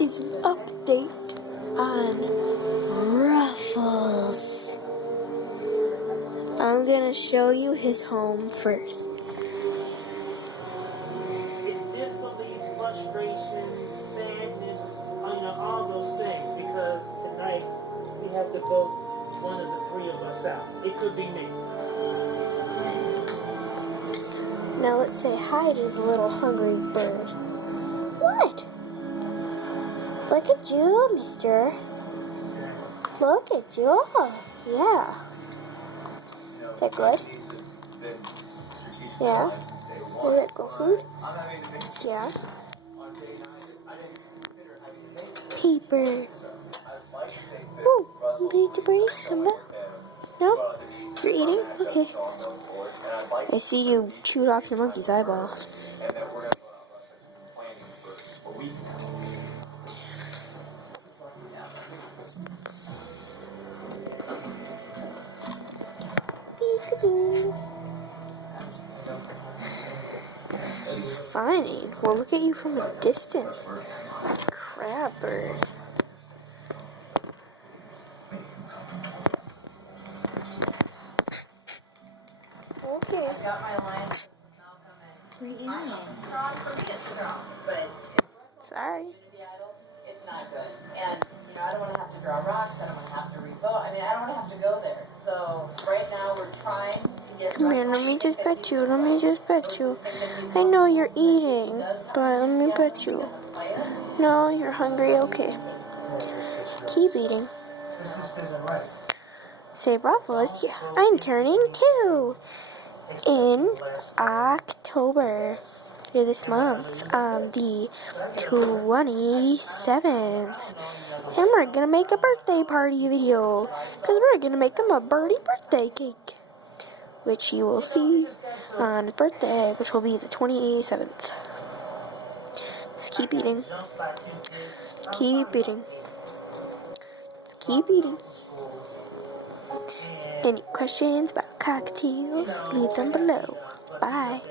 is an update on Ruffles. I'm gonna show you his home first. It's disbelief, frustration, sadness, all those things, because tonight we have to vote one of the three of us out. It could be me. Now let's say hi to this little hungry bird. What? Look at you, mister. Look at you. Yeah. Is that good? Yeah. Is that good food? Yeah. Paper. Oh, need to breathe? Come down. No? You're eating? Okay. I see you chewed off your monkey's eyeballs. Fine. We'll look at you from a distance. Crab bird. Okay. I got my alliance with Malcolm, and strong for me, it's strong, but Sorry. it's not good. And I don't want to have to draw rocks. I don't want to have to revote. I don't want to have to go there. So right now we're trying to get. Come here. Let me just pet you. Let me just pet you. I know you're eating, but let me pet you. No, you're hungry. Okay. Keep eating. Say Ruffles. Yeah, I'm turning 2 in October. This month on the 27th, and we're gonna make a birthday party video because we're gonna make him a birdie birthday cake, which you will see on his birthday, which will be the 27th. Just keep eating. Keep eating. Just keep eating. Any questions about cockatiels, leave them below. Bye.